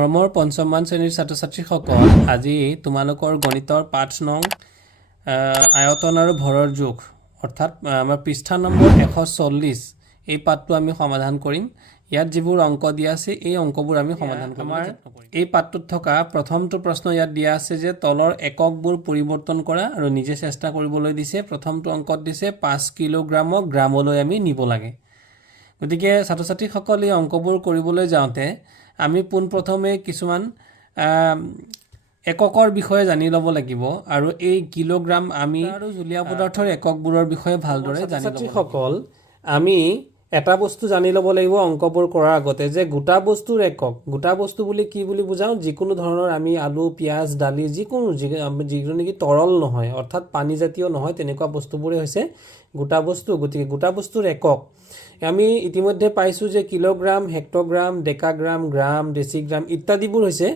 মৰমৰ পঞ্চমমান শ্ৰেণীৰ ছাত্ৰ ছাত্ৰীসকল, আজি তোমালোকৰ গণিতৰ পাঠ নং আয়তন আৰু ভৰৰ যোগ অৰ্থাৎ আমাৰ পৃষ্ঠা নম্বৰ 140 এই পাঠটো আমি সমাধান কৰিম। ইয়াত যিবোৰ অংক দিয়া আছে এই অংকবোৰ আমি সমাধান কৰিম। এই পাঠটোত থকা প্ৰথমটো প্ৰশ্ন ইয়াত দিয়া আছে যে তলৰ এককবোৰ পৰিৱৰ্তন কৰা আৰু নিজে চেষ্টা কৰিবলৈ দিছে। প্ৰথমটো অংকত দিছে 5 কিলোগ্ৰামক গ্ৰামলৈ আমি নিব লাগে। গতিকে ছাত্ৰ ছাত্ৰীসকল এই অংকবোৰ কৰিবলৈ যাওঁতে আমি পোনপ্ৰথমে কিছুমান এককৰ বিষয়ে জানি ল'ব লাগিব আৰু এই কিলোগ্ৰাম আমি আৰু জুলীয়া পদাৰ্থৰ এককবোৰৰ বিষয়ে ভালদৰে জানি ল'ব ছাত্ৰীসকল আমি এটা বস্তু জানি ল'ব লাগিব অংকবোৰ কৰাৰ আগতে যে গোটা বস্তুৰ একক। গোটা বস্তু বুলি কি বুলি বুজাওঁ? যিকোনো ধৰণৰ আমি আলু পিঁয়াজ দালি যিকোনো যিটো নেকি তৰল নহয় অৰ্থাৎ পানীজাতীয় নহয় তেনেকুৱা বস্তুবোৰে হৈছে গোটা বস্তু। গতিকে গোটা বস্তুৰ একক আমি ইতিমধ্যে পাইছোঁ যে কিলোগ্ৰাম, হেক্টগ্ৰাম, ডেকাগ্ৰাম, গ্ৰাম, ডেচিগ্ৰাম ইত্যাদিবোৰ হৈছে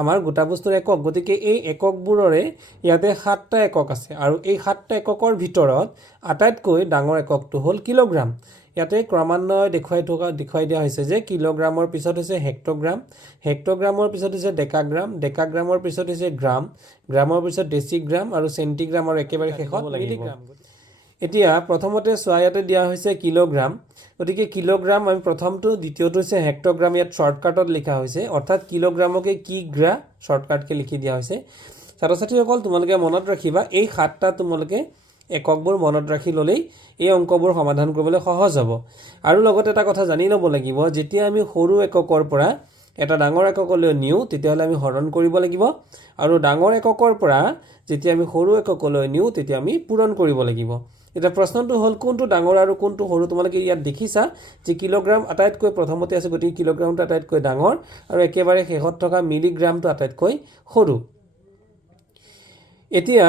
আমাৰ গোটা বস্তুৰ একক। গতিকে এই এককবোৰৰে ইয়াতে 7টা একক আছে আৰু এই 7টা এককৰ ভিতৰত আটাইতকৈ ডাঙৰ এককটো হ'ল কিলোগ্ৰাম। ইয়াতে ক্ৰমান্বয়ে দেখুৱাই দিয়া হৈছে যে কিলোগ্ৰামৰ পিছত হৈছে হেক্টগ্ৰাম, হেক্টগ্ৰামৰ পিছত হৈছে ডেকাগ্ৰাম, ডেকাগ্ৰামৰ পিছত হৈছে গ্ৰাম, গ্ৰামৰ পিছত ডেচিগ্ৰাম আৰু চেণ্টিগ্ৰাম আৰু একেবাৰে শেষত মিলিগ্ৰাম। এতিয়া প্ৰথমতে চোৱা ইয়াতে দিয়া হৈছে কিলোগ্ৰাম। গতিকে কিলোগ্ৰাম আমি প্ৰথমটো, দ্বিতীয়টো হৈছে হেক্টগ্ৰাম। ইয়াত শ্বৰ্টকাটত লিখা হৈছে অৰ্থাৎ কিলোগ্ৰামকে কিগ্ৰা শ্বৰ্টকাটকৈ লিখি দিয়া হৈছে। ছাত্ৰ ছাত্ৰীসকল তোমালোকে মনত ৰাখিবা এই 7টা তোমালোকে এককবোৰ মনত ৰাখি ল'লেই এই অংকবোৰ সমাধান কৰিবলৈ সহজ হ'ব। আৰু লগতে এটা কথা জানি ল'ব লাগিব, যেতিয়া আমি সৰু এককৰ পৰা এটা ডাঙৰ এককলৈ নিওঁ তেতিয়াহ'লে আমি হৰণ কৰিব লাগিব আৰু ডাঙৰ এককৰ পৰা যেতিয়া আমি সৰু এককলৈ নিওঁ তেতিয়া আমি পূৰণ কৰিব লাগিব। এতিয়া প্ৰশ্নটো হ'ল কোনটো ডাঙৰ আৰু কোনটো সৰু? তোমালোকে ইয়াত দেখিছা যে কিলোগ্ৰাম আটাইতকৈ প্ৰথমতে আছে, গতিকে কিলোগ্ৰামটো আটাইতকৈ ডাঙৰ আৰু একেবাৰে শেষত থকা মিলিগ্ৰামটো আটাইতকৈ সৰু। এতিয়া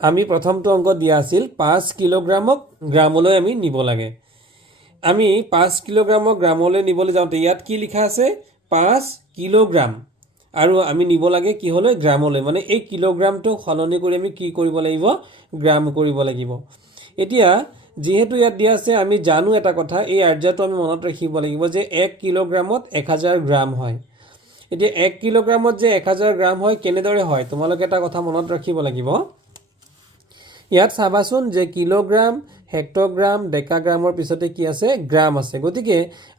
আমি প্ৰথমটো অংক দিয়া আছিল 5 কিলোগ্ৰামক গ্ৰামলৈ আমি নিব লাগে। আমি 5 কিলোগ্ৰামক গ্ৰামলৈ নিবলৈ যাওঁতে ইয়াত কি লিখা আছে? 5 কিলোগ্ৰাম আৰু আমি নিব লাগে কি হ'লে? গ্ৰামলৈ। মানে এই কিলোগ্ৰামটো সলনি কৰি আমি কি কৰিব লাগিব? গ্ৰাম কৰিব লাগিব। এতিয়া যিহেতু ইয়াত দিয়া আছে আমি জানো এটা কথা, এই আৰ্যাটো আমি মনত ৰাখিব লাগিব যে 1 কিলোগ্ৰামত 1000 গ্ৰাম হয়। এতিয়া 1 কিলোগ্ৰামত যে 1000 গ্ৰাম হয় কেনেদৰে হয় তোমালোকে এটা কথা মনত ৰাখিব লাগিব। ইয়াত চাবাচোন যে কিলোগ্ৰাম, হেক্টগ্ৰাম, ডেকাগ্ৰামৰ পিছতে কি আছে? গ্ৰাম আছে। গতিকে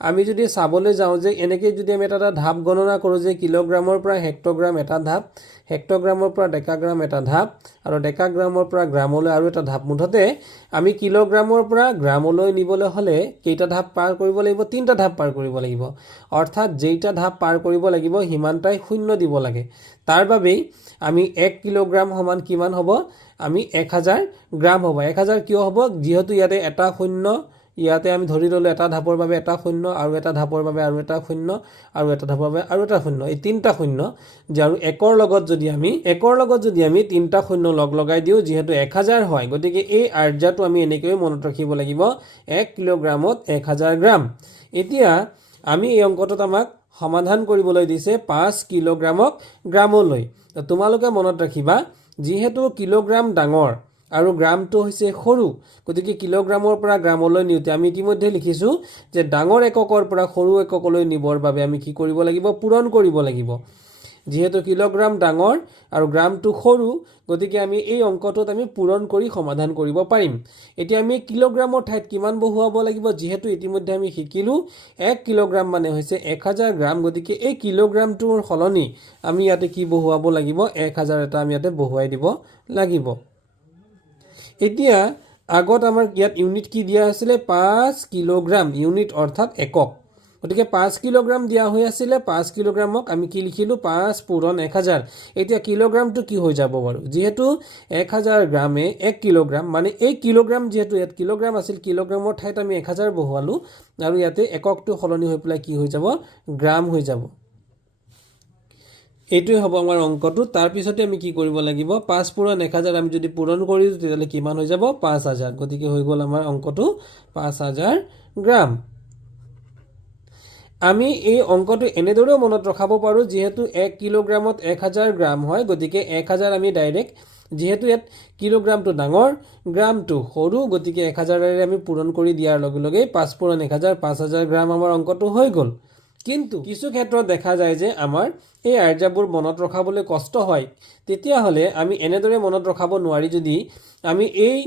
আমি যদি চাবলৈ যাওঁ যে এনেকৈ যদি আমি এটা ধাপ গণনা কৰোঁ যে কিলোগ্ৰামৰ পৰা হেক্টগ্ৰাম এটা ধাপ, হেক্টগ্ৰামৰ পৰা ডেকাগ্ৰাম এটা ধাপ আৰু ডেকাগ্ৰামৰ পৰা গ্ৰামলৈ আৰু এটা ধাপ, মুঠতে আমি কিলোগ্ৰামৰ পৰা গ্ৰামলৈ নিবলৈ হ'লে কেইটা ধাপ পাৰ কৰিব লাগিব? 3টা ধাপ পাৰ কৰিব লাগিব। অৰ্থাৎ যেইটা ধাপ পাৰ কৰিব লাগিব সিমানটাই শূন্য দিব লাগে। তাৰ বাবেই আমি 1 কিলোগ্ৰাম সমান কিমান হ'ব? আমি 1000 গ্ৰাম হ'ব। 1000 কিয় হ'ব? যিহেতু ইয়াতে এটা শূন্য, ইয়াতে আমি ধৰি ল'লোঁ এটা ধাপৰ বাবে এটা শূন্য আৰু এটা ধাপৰ বাবে আৰু এটা শূন্য আৰু এটা ধাপৰ বাবে আৰু এটা শূন্য, এই 3টা শূন্য যে আৰু একৰ লগত যদি আমি 3টা শূন্য লগাই দিওঁ যিহেতু 1000 হয়, গতিকে এই আৰ্যাটো আমি এনেকৈয়ে মনত ৰাখিব লাগিব 1 কিলোগ্ৰামত 1000 গ্ৰাম। এতিয়া আমি এই অংকটোত আমাক সমাধান কৰিবলৈ দিছে 5 কিলোগ্ৰামক গ্ৰামলৈ। তোমালোকে মনত ৰাখিবা যিহেতু কিলোগ্ৰাম ডাঙৰ আৰু গ্ৰামটো হৈছে সৰু, গতিকে কিলোগ্ৰামৰ পৰা গ্ৰামলৈ নিওঁতে আমি ইতিমধ্যে লিখিছোঁ যে ডাঙৰ এককৰ পৰা সৰু এককলৈ নিবৰ বাবে আমি কি কৰিব লাগিব? পূৰণ কৰিব লাগিব। যিহেতু কিলোগ্ৰাম ডাঙৰ আৰু গ্ৰামটো সৰু, গতিকে আমি এই অংকটোত আমি পূৰণ কৰি সমাধান কৰিব পাৰিম। এতিয়া আমি কিলোগ্ৰামৰ ঠাইত কিমান বহুৱাব লাগিব? যিহেতু ইতিমধ্যে আমি শিকিলোঁ 1 কিলোগ্ৰাম মানে হৈছে 1000 গ্ৰাম, গতিকে এই কিলোগ্ৰামটোৰ সলনি আমি ইয়াতে কি বহুৱাব লাগিব? 1000 এটা আমি ইয়াতে বহুৱাই দিব লাগিব। এতিয়া আগত আমাৰ ইয়াত ইউনিট কি দিয়া আছিলে? 5 কিলোগ্ৰাম ইউনিট অৰ্থাৎ একক। গতিকে 5 কিলোগ্ৰাম দিয়া হৈ আছিলে, 5 কিলোগ্ৰামক আমি কি লিখিলোঁ? 5 পূৰণ 1000। এতিয়া কিলোগ্ৰামটো কি হৈ যাব বাৰু? যিহেতু 1000 গ্ৰামে 1 কিলোগ্ৰাম, মানে এই কিলোগ্ৰাম যিহেতু ইয়াত কিলোগ্ৰাম আছিল, কিলোগ্ৰামৰ ঠাইত আমি 1000 বহুৱালোঁ আৰু ইয়াতে এককটো সলনি হৈ পেলাই কি হৈ যাব? গ্ৰাম হৈ যাব। এইটোৱে হ'ব আমাৰ অংকটো। তাৰপিছতে আমি কি কৰিব লাগিব? 5 পূৰণ 1000 আমি যদি পূৰণ কৰি দিওঁ তেতিয়াহ'লে কিমান হৈ যাব? 5000। গতিকে হৈ গ'ল আমাৰ অংকটো 5000 গ্ৰাম। আমি এই অংকটো এনেদৰেও মনত ৰখাব পাৰোঁ যিহেতু 1 কিলোগ্ৰামত 1000 গ্ৰাম হয়, গতিকে 1000 আমি ডাইৰেক্ট, যিহেতু ইয়াত কিলোগ্ৰামটো ডাঙৰ গ্ৰামটো সৰু, গতিকে 1000ৰে আমি পূৰণ কৰি দিয়াৰ লগে লগে 5 পূৰণ 1000 5000 গ্ৰাম আমাৰ অংকটো হৈ গ'ল। কিন্তু কিছু ক্ষেত্ৰত দেখা যায় যে আমাৰ এই আৰ্যাবোৰ মনত ৰখাবলৈ কষ্ট হয় তেতিয়াহ'লে আমি এনেদৰে মনত ৰখাব নোৱাৰি যদি আমি এই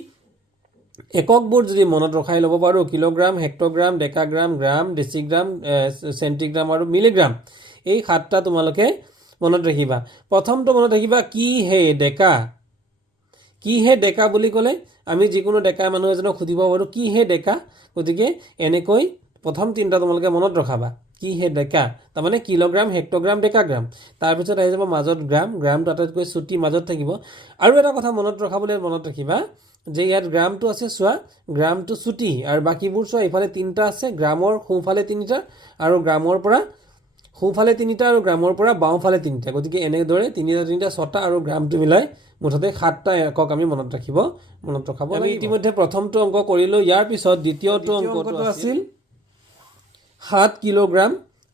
এককবোৰ যদি মনত ৰখাই ল'ব পাৰোঁ কিলোগ্ৰাম হেক্টগ্ৰাম ডেকাগ্ৰাম গ্ৰাম ডেচিগ্ৰাম চেণ্টিগ্ৰাম আৰু মিলিগ্ৰাম এই 7টা তোমালোকে মনত ৰাখিবা প্ৰথমটো মনত ৰাখিবা কি হে ডেকা বুলি ক'লে আমি যিকোনো ডেকা মানুহ এজনক সুধিব পাৰোঁ কি হে ডেকা গতিকে এনেকৈ প্ৰথম 3টা তোমালোকে মনত ৰখাবা কি হে ডেকা তাৰমানে কিলোগ্ৰাম হেক্টগ্ৰাম ডেকাগ্ৰাম তাৰপিছত আহি যাব মাজত গ্ৰামটো আটাইতকৈ চুটি মাজত থাকিব আৰু এটা কথা মনত ৰখাবলৈ মনত ৰাখিবা যে ইয়াত গ্ৰামটো আছে চোৱা গ্ৰামটো চুটি আৰু বাকীবোৰ চোৱা ইফালে 3টা আছে গ্ৰামৰ সোঁফালে 3টা আৰু গ্ৰামৰ পৰা সোঁফালে 3টা আৰু গ্ৰামৰ পৰা বাওঁফালে 3টা গতিকে এনেদৰে 3টা 6টা আৰু গ্ৰামটো মিলাই মুঠতে 7টা একক আমি মনত ৰখাব আমি ইতিমধ্যে প্ৰথমটো অংক কৰিলোঁ ইয়াৰ পিছত দ্বিতীয়টো অংকটো আছিল 7 কিলোগ্ৰাম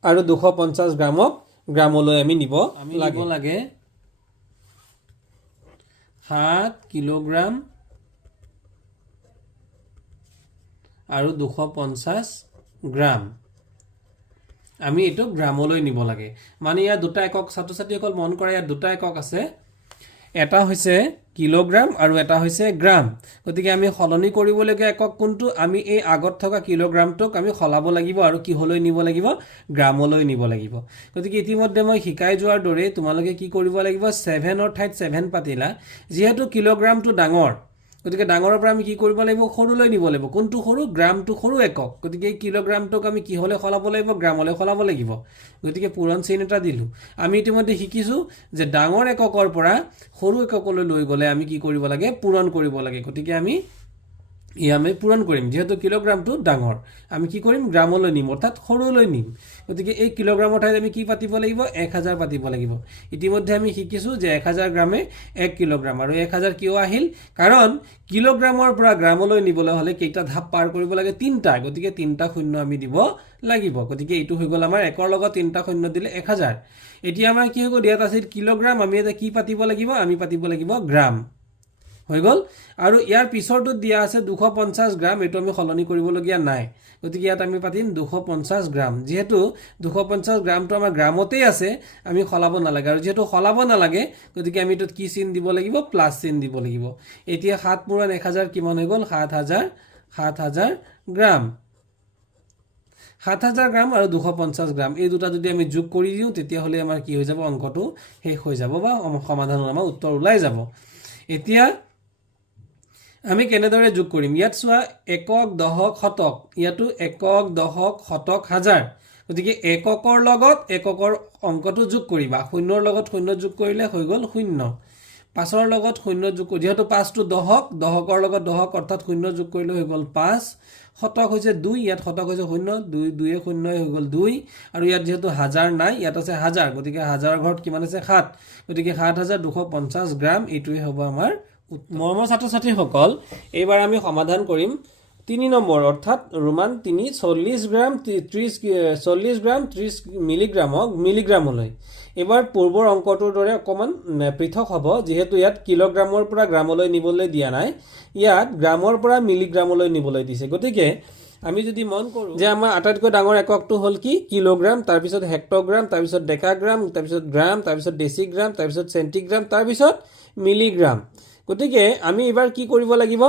আৰু 250 গ্ৰামক গ্ৰামলৈ আমি নিব লাগে 7 কিলোগ্ৰাম আৰু 250 গ্ৰাম আমি এইটো গ্ৰামলৈ নিব লাগে মানে ইয়াত দুটা একক ছাত্ৰ-ছাত্ৰীসকল মন কৰা ইয়াত দুটা একক আছে এটা হৈছে কিলোগ্ৰাম আৰু এটা হৈছে গ্ৰাম গতিকে আমি সলনি কৰিবলগীয়া একক কোনটো আমি এই আগত থকা কিলোগ্ৰামটোক আমি সলাব লাগিব আৰু কিহলৈ নিব লাগিব গ্ৰামলৈ নিব লাগিব গতিকে ইতিমধ্যে মই শিকাই যোৱাৰ দৰে তোমালোকে কি কৰিব লাগিব 7 ৰ ঠাইত 7 পাতিলা যিহেতু কিলোগ্ৰামটো ডাঙৰ গতিকে ডাঙৰৰ পৰা আমি কি কৰিব লাগিব সৰুলৈ নিব লাগিব কোনটো সৰু গ্ৰামটো সৰু একক গতিকে এই কিলোগ্ৰামটোক আমি কিহলৈ সলাব লাগিব গ্ৰামলৈ সলাব লাগিব গতিকে পূৰণ চিন এটা দিলোঁ আমি ইতিমধ্যে শিকিছোঁ যে ডাঙৰ এককৰ পৰা সৰু এককলৈ লৈ গ'লে আমি কি কৰিব লাগে পূৰণ কৰিব লাগে গতিকে আমি পূৰণ কৰিম যেহেতু কিলোগ্ৰামটো ডাঙৰ আমি কি কৰিম গ্ৰামলৈ নিম অৰ্থাৎ সৰুলৈ নিম গতিকে এই কিলোগ্ৰামৰ ঠাইত আমি কি পাতিব লাগিব 1000 পাতিব লাগিব ইতিমধ্যে আমি শিকিছোঁ যে 1000 গ্ৰামে 1 কিলোগ্ৰাম আৰু 1000 কিয় আহিল কাৰণ কিলোগ্ৰামৰ পৰা গ্ৰামলৈ নিবলৈ হ'লে কেইটা ধাপ পাৰ কৰিব লাগে 3টা গতিকে 3টা শূন্য আমি দিব লাগিব গতিকে এইটো হৈ গ'ল আমাৰ 1ৰ লগত 3টা শূন্য দিলে 1000 এতিয়া আমাৰ কি হৈ গ'ল ইয়াত আছিল কিলোগ্ৰাম আমি এটা কি পাতিব লাগিব আমি পাতিব লাগিব গ্ৰাম হৈ গ'ল আৰু ইয়াৰ পিছৰটোত দিয়া আছে 250 গ্ৰাম এটো আমি সলনি কৰিবলগীয়া নাই গতিকে ইয়াত আমি পাতিম 250 গ্ৰাম যেহেতু 250 গ্ৰামটো আমাৰ গ্ৰামতেই আছে আমি সলাব নালাগে আৰু যেহেতু সলাব নালাগে গতিকে আমি এটোত কি চিন দিব লাগিব প্লাস চিন দিব লাগিব এতিয়া 7 পূৰণ 1000 কিমান হৈ গ'ল 7000 গ্ৰাম 7000 গ্ৰাম আৰু 250 গ্ৰাম এই দুটা যদি আমি যোগ কৰি দিওঁ তেতিয়া হলে আমাৰ কি হৈ যাব অংকটো শেষ হৈ যাব বা সমাধানৰ আমাৰ উত্তৰ ওলাই যাব এতিয়া আমি কেনেদৰে যোগ কৰিম ইয়াত চোৱা একক দশক শতক ইয়াতো একক দশক শতক হাজাৰ গতিকে এককৰ লগত এককৰ অংকটো যোগ কৰিবা শূন্যৰ লগত শূন্য যোগ কৰিলে হৈ গ'ল শূন্য পাঁচৰ লগত শূন্য যোগ যেহেতু 5টো দশক দশকৰ লগত দশক অৰ্থাৎ শূন্য যোগ কৰিলে হৈ গ'ল 5 শতক হৈছে 2 ইয়াত শতক হৈছে শূন্য 2 শূন্য হৈ গ'ল 2 আৰু ইয়াত যেহেতু হাজাৰ নাই ইয়াত আছে হাজাৰ গতিকে হাজাৰৰ ঘৰত কিমান আছে 7 গতিকে 7250 গ্ৰাম এইটোৱে হ'ব আমাৰ মৰমৰ ছাত্ৰ-ছাত্ৰীসকল এইবাৰ আমি সমাধান কৰিম 3 নম্বৰ অৰ্থাৎ ৰোমান 3 40 গ্ৰাম 30 মিলিগ্ৰামক মিলিগ্ৰামলৈ এবাৰ পূৰ্বৰ অংকটোৰ দৰে অকমান পৃথক হ'ব যেহেতু ইয়াত কিলোগ্ৰামৰ পৰা গ্ৰামলৈ নিবলৈ দিয়া নাই ইয়াত গ্ৰামৰ পৰা মিলিগ্ৰামলৈ নিবলৈ দিছে গতিকে আমি যদি মন কৰোঁ যে আমাৰ আটাইতকৈ ডাঙৰ এককটো হ'ল কি কিলোগ্ৰাম তাৰ পিছত হেক্টগ্ৰাম তাৰ পিছত ডেকাগ্ৰাম তাৰ পিছত গ্ৰাম তাৰ পিছত ডেচিগ্ৰাম তাৰ পিছত চেণ্টিগ্ৰাম তাৰ পিছত মিলিগ্ৰাম গতিকে আমি এবাৰ কি কৰিব লাগিব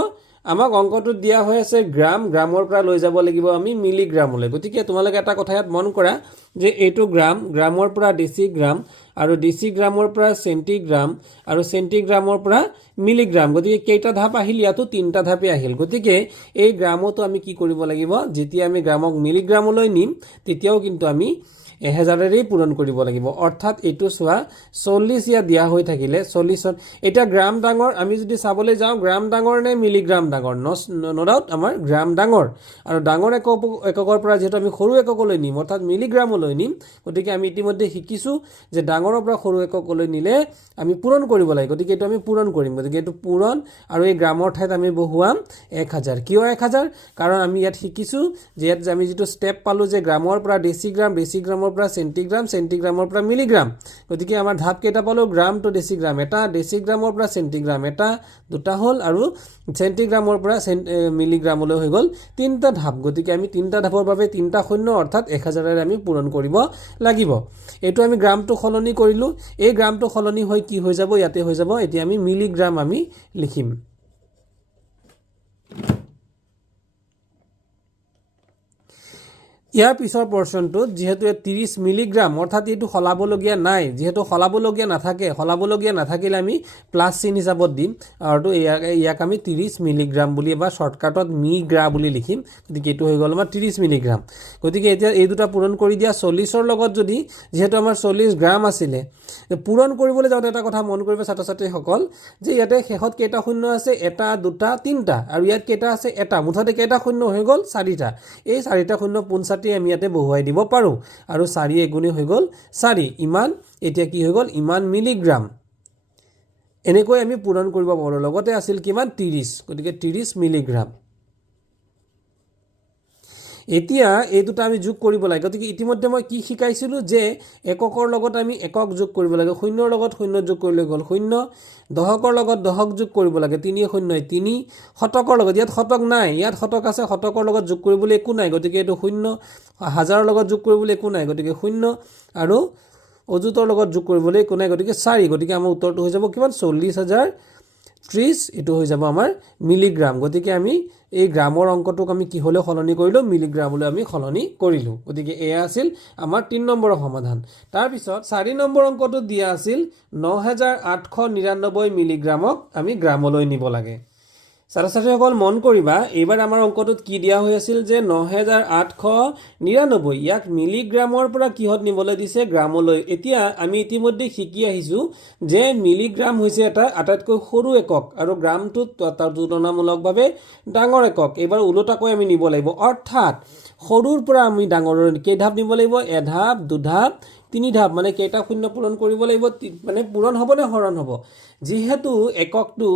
আমাক অংকটোত দিয়া হৈ আছে গ্ৰামৰ পৰা লৈ যাব লাগিব আমি মিলিগ্ৰামলৈ গতিকে তোমালোকে এটা কথা ইয়াত মন কৰা যে এইটো গ্ৰামৰ পৰা ডেচিগ্ৰাম আৰু ডেচিগ্ৰামৰ পৰা চেণ্টিগ্ৰাম আৰু চেণ্টিগ্ৰামৰ পৰা মিলিগ্ৰাম গতিকে কেইটা ধাপ আহিল ইয়াতো 3টা ধাপে আহিল গতিকে এই গ্ৰামতো আমি কি কৰিব লাগিব যেতিয়া আমি গ্ৰামক মিলিগ্ৰামলৈ নিম তেতিয়াও কিন্তু আমি 1000ৰেই পূৰণ কৰিব লাগিব অৰ্থাৎ এইটো চোৱা 40 ইয়া দিয়া হৈ থাকিলে 40 এটা গ্ৰাম ডাঙৰ আমি যদি চাবলৈ যাওঁ গ্ৰাম ডাঙৰ নে মিলিগ্ৰাম ডাঙৰ নো ডাউট আমাৰ গ্ৰাম ডাঙৰ আৰু ডাঙৰ এককৰ পৰা যেহেতু আমি সৰু এককলৈ নিম অৰ্থাৎ মিলিগ্ৰামলৈ নিম গতিকে আমি ইতিমধ্যে শিকিছোঁ যে ডাঙৰ ডাঙৰৰ পৰা সৰু এককলৈ নিলে আমি পূৰণ কৰিব লাগে গতিকে এইটো আমি পূৰণ কৰিম গতিকে এইটো পূৰণ আৰু এই গ্ৰামৰ ঠাইত আমি বহুৱাম 1000 কিয় 1000 কাৰণ আমি ইয়াত শিকিছোঁ যে ইয়াত আমি যিটো ষ্টেপ পালোঁ যে গ্ৰামৰ পৰা ডেচিগ্ৰামৰ পৰা চেণ্টিগ্ৰামৰ পৰা মিলিগ্ৰাম গতিকে আমাৰ ধাপ কেইটা পালোঁ গ্ৰাম টু ডেচিগ্ৰাম এটা ডেচিগ্ৰামৰ পৰা চেণ্টিগ্ৰাম এটা দুটা হ'ল আৰু চেণ্টিগ্ৰামৰ পৰা মিলিগ্ৰামলৈ হৈ গ'ল তিনিটা ধাপ গতিকে আমি তিনিটা ধাপৰ বাবে তিনিটা শূন্য অৰ্থাৎ 1000ৰে আমি পূৰণ কৰিব লাগিব এইটো আমি গ্ৰামটো সলনি কৰিলোঁ এই গ্ৰামটো সলনি হৈ কি হৈ যাব ইয়াতে হৈ যাব এতিয়া আমি মিলিগ্ৰাম আমি লিখিম ইয়াৰ পিছৰ পৰ্চনটোত যিহেতু 30 মিলিগ্ৰাম অৰ্থাৎ এইটো সলাবলগীয়া নাই যিহেতু সলাবলগীয়া নাথাকিলে আমি প্লাছ চিন হিচাপত দিম আৰু ইয়াক আমি 30 মিলিগ্ৰাম বুলি বা শ্বৰ্টকাটত মিগ্ৰা বুলি লিখিম গতিকে এইটো হৈ গ'ল আমাৰ 30 মিলিগ্ৰাম গতিকে এতিয়া এই দুটা পূৰণ কৰি দিয়া 40ৰ লগত যদি যিহেতু আমাৰ 40 গ্ৰাম আছিলে পূৰণ কৰিবলৈ যাওঁতে এটা কথা মন কৰিব ছাত্ৰ-ছাত্ৰীসকল যে ইয়াতে শেষত কেইটা শূন্য আছে এটা দুটা তিনিটা আৰু ইয়াত কেইটা আছে এটা মুঠতে কেইটা শূন্য হৈ গ'ল 4টা এই 4টা শূন্য পুনচাটি আমি ইয়াতে বহুৱাই দিব পাৰোঁ আৰু 4 এগুণে হৈ গ'ল 4 ইমান এতিয়া কি হৈ গ'ল ইমান মিলিগ্ৰাম এনেকৈ আমি পূৰণ কৰিব পাৰোঁ লগতে আছিল কিমান 30 গতিকে 30 মিলিগ্ৰাম এতিয়া এই দুটা আমি যোগ কৰিব লাগে গতিকে ইতিমধ্যে মই কি শিকাইছিলোঁ যে এককৰ লগত আমি একক যোগ কৰিব লাগে শূন্যৰ লগত শূন্য যোগ কৰিলে গ'ল শূন্য দশকৰ লগত দশক যোগ কৰিব লাগে 3 0 3 শতকৰ লগত ইয়াত শতক নাই ইয়াত শতক আছে শতকৰ লগত যোগ কৰিবলৈ একো নাই গতিকে এইটো শূন্য হাজাৰৰ লগত যোগ কৰিবলৈ একো নাই গতিকে শূন্য আৰু অযুতৰ লগত যোগ কৰিবলৈ একো নাই গতিকে 4 গতিকে আমাৰ উত্তৰটো হৈ যাব কিমান 40,030 এইটো হৈ যাব আমাৰ মিলিগ্ৰাম গতিকে আমি এই গ্ৰামৰ অংকটোক আমি কি হলে সলনি কৰিলো মিলিগ্ৰামলৈ আমি সলনি কৰিলো গতিকে এয়া আছিল আমাৰ 3 নম্বৰৰ সমাধান তাৰ পিছত 4 নম্বৰ অংকটো দিয়া আছিল 9899 মিলিগ্ৰামক আমি গ্ৰামলৈ নিব লাগে ছাত্ৰ-ছাত্ৰীসকল মন কৰিবা এইবাৰ আমাৰ অংকটোত কি দিয়া হৈ আছিল যে 9899 ইয়াক মিলিগ্ৰামৰ পৰা কিহত নিবলৈ দিছে গ্ৰামলৈ এতিয়া আমি ইতিমধ্যে শিকি আহিছো যে মিলিগ্ৰাম হৈছে এটা আটাইতকৈ সৰু একক আৰু গ্ৰামটো তাৰ তুলনামূলকভাৱে ডাঙৰ একক এইবাৰ উলটাকৈ আমি নিব লাগিব অৰ্থাৎ সৰুৰ পৰা আমি ডাঙৰৰ কেই ধাপ নিব লাগিব এধাপ দুধাপ তিনি ধাপ মানে কেইটা শূন্য পূৰণ কৰিব লাগিব মানে পূৰণ হ'ব নে হৰণ হ'ব যেহেতু এককটো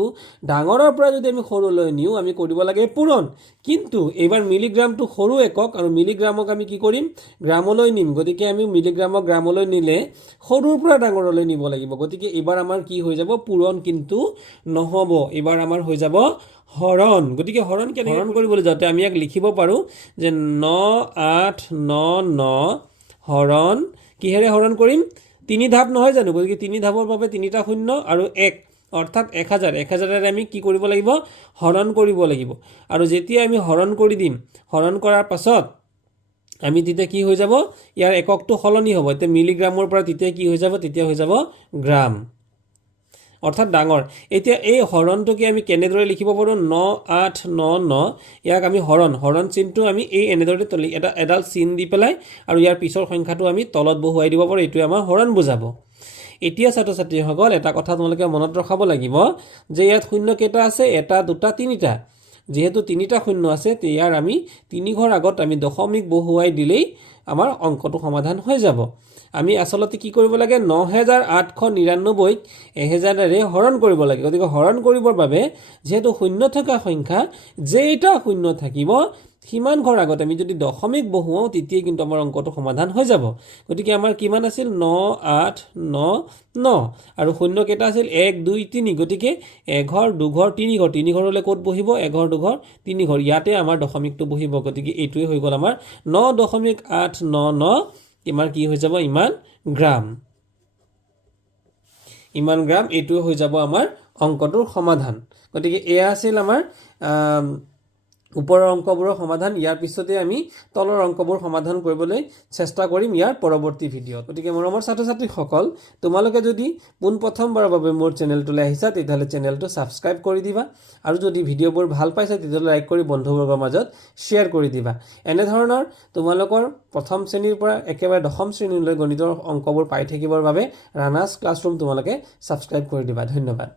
ডাঙৰৰ পৰা যদি আমি সৰুলৈ নিও আমি কৰিব লাগে পূৰণ কিন্তু এইবাৰ মিলিগ্ৰামটো সৰু একক আৰু মিলিগ্ৰামক আমি কি কৰিম গ্ৰামলৈ নিম গতিকে আমি মিলিগ্ৰামক গ্ৰামলৈ নিলে সৰুৰ পৰা ডাঙৰলৈ নিব লাগিব গতিকে এইবাৰ আমাৰ কি হৈ যাব পূৰণ কিন্তু নহব এইবাৰ আমাৰ হৈ যাব হৰণ গতিকে হৰণ কেনে হৰণ কৰিবলৈ যাওঁতে আমি ইয়াক লিখিব পাৰো যে 9899 হৰণ কিহেৰে হৰণ কৰিম তিনি ধাপ নহয় জানো গতিকে তিনি ধাপৰ বাবে তিনিটা শূন্য আৰু 1 অৰ্থাৎ 1000ৰে আমি কি কৰিব লাগিব হৰণ কৰিব লাগিব আৰু যেতিয়া আমি হৰণ কৰি দিম হৰণ কৰাৰ পাছত আমি তেতিয়া কি হৈ যাব ইয়াৰ এককটো সলনি হ'ব এতিয়া মিলিগ্ৰামৰ পৰা তেতিয়া কি হৈ যাব তেতিয়া হৈ যাব গ্ৰাম অৰ্থাৎ ডাঙৰ এতিয়া এই হৰণটোকে আমি কেনেদৰে লিখিব পাৰো 9899 ইয়াক আমি হৰণ চিনটো আমি এই এনেদৰে তলি এটা এডাল চিন দি পেলাই আৰু ইয়াৰ পিছৰ সংখ্যাটো আমি তলত বহুৱাই দিব পাৰো এটো আমাৰ হৰণ বুজাব এতিয়া ছাত্ৰ-ছাত্ৰীসকল এটা কথা তোমালোকে মনত ৰখাব লাগিব যে ইয়াত শূন্য কেইটা আছে এটা দুটা তিনিটা যেহেতু তিনিটা শূন্য আছে ইয়াৰ আমি তিনি ঘৰ আগত আমি দশমিক বহুৱাই দিলেই আমাৰ অংকটো সমাধান হৈ যাব আমি আসলতে কি কৰিব লাগে 9899 1000ৰে হৰণ কৰিব লাগে গতিকে হৰণ কৰিবৰ বাবে যেহেতু শূন্য থকা সংখ্যা যেটা শূন্য থাকিব কিমান ঘৰ আগত আমি যদি দশমিক বহুৱাও তেতিয়া কিন্তু আমাৰ অংকটো সমাধান হৈ যাব গতিকে আমাৰ কিমান আছিল 9899 আৰু শূন্য কেইটা আছিল 1 2 3 গতিকে এঘৰ দুঘৰ তিনি ঘৰলৈ ক'ত বহিব এঘৰ দুঘৰ তিনি ঘৰ ইয়াতে আমাৰ দশমিকটো বহিব গতিকে এইটোৱে হৈ গ'ল আমাৰ 9.899 ইমান কি হৈ যাব ইমান গ্ৰাম এইটোৱে হৈ যাব আমাৰ অংকটোৰ সমাধান গতিকে এয়া আছিল আমাৰ ওপৰৰ অংকবোৰৰ সমাধান ইয়াৰ পিছতে আমি তলৰ অংকবোৰ সমাধান কৰিবলৈ চেষ্টা কৰিম ইয়াৰ পৰৱৰ্তী ভিডিঅ'ত গতিকে মৰমৰ ছাত্ৰ-ছাত্ৰীসকল তোমালোকে যদি পোনপ্ৰথমবাৰৰ বাবে মোৰ চেনেলটোলৈ আহিছা তেতিয়াহ'লে চেনেলটো ছাবস্ক্ৰাইব কৰি দিবা আৰু যদি ভিডিঅ'বোৰ ভাল পাইছা তেতিয়াহ'লে লাইক কৰি বন্ধুবৰ্গৰ মাজত শ্বেয়াৰ কৰি দিবা এনে ধৰণৰ তোমালোকৰ প্ৰথম শ্ৰেণীৰ পৰা একেবাৰে দশম শ্ৰেণীলৈ গণিতৰ অংকবোৰ পাই থাকিবৰ বাবে ৰানাছ ক্লাছৰুম তোমালোকে ছাবস্ক্ৰাইব কৰি দিবা ধন্যবাদ